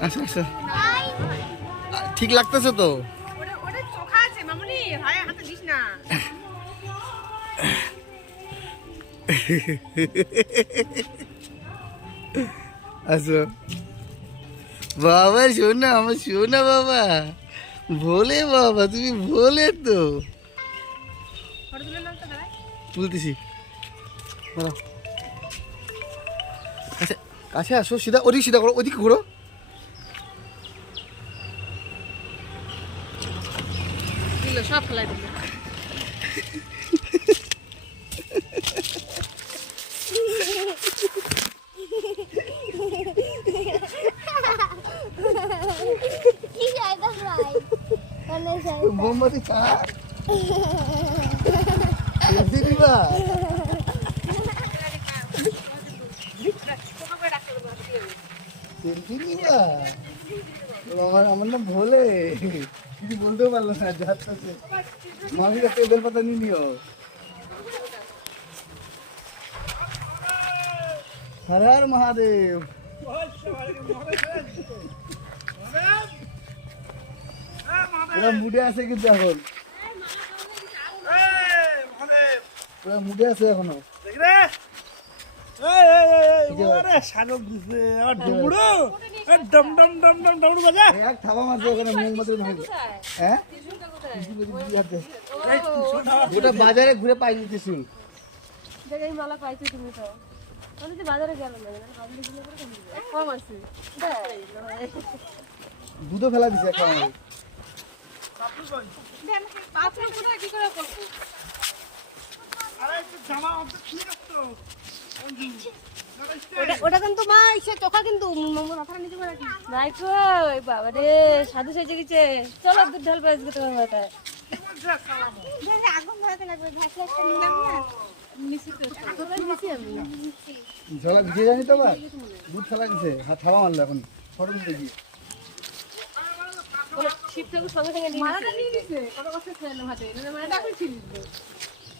আসো আসো আ, ঠিক লাগতেছে তো? দিস না। বাবা শোনা আমার শোনা বাবা। ভোলে বাবা তুমি ভোলে তো। তুলতেছি দাঁড়াও। কাছে আসো সিধা ওদিকে সিধা করো ওদিকে ঘোরো। সব ফেলাই দিল কি মানে মোমবাতি কার? সেলফি আমার আমার নাম ভোলে। কিছু বলতেও পারল না যাচ্ছে মামি কাছে বেল পাতা নিয়ে নিও। হর হর মহাদেব। পুরা মুডে আছে কিন্তু এখন। পুরা মুডে আছে এখনও। এক থাবা মারছে ওখানে মোমবাতি ধরে হ্যাঁ। ওটা বাজারে ঘুরে পাই দিতেছি। দেখে মালা পাইছো তুমি তো। আমি তো বাজারে গেল না বাজারে গেলে পরে কম দিবে কম আছে। দুধও ফেলা দিছে কি করে ওটা- ওটা কিন্তু মা সে চোখা কিন্তু। মোমো নিচে করে নাই তো বাবা রে সাধু সেজে গেছে। চলো দুধ ঢালবে আজকে তোমার মাথায়। আগুন ধরাতে লাগবে ভাসলে একটা নিলাম না। ঝোলা ভিজে জানি তো আবার? দুধ ফেলা দিছে। হাত থাবা মারলো এখন। ফটো দিতে গিয়ে শিব ঠাকুর সঙ্গে সঙ্গে মালাটা নিয়ে নিছে। কত কষ্ট ছিল হাতে মানে মালাটা এখন ছিল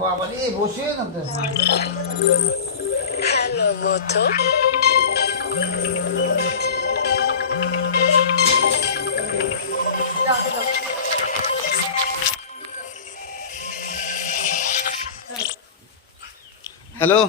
বাবা বসে না তো হ্যালো।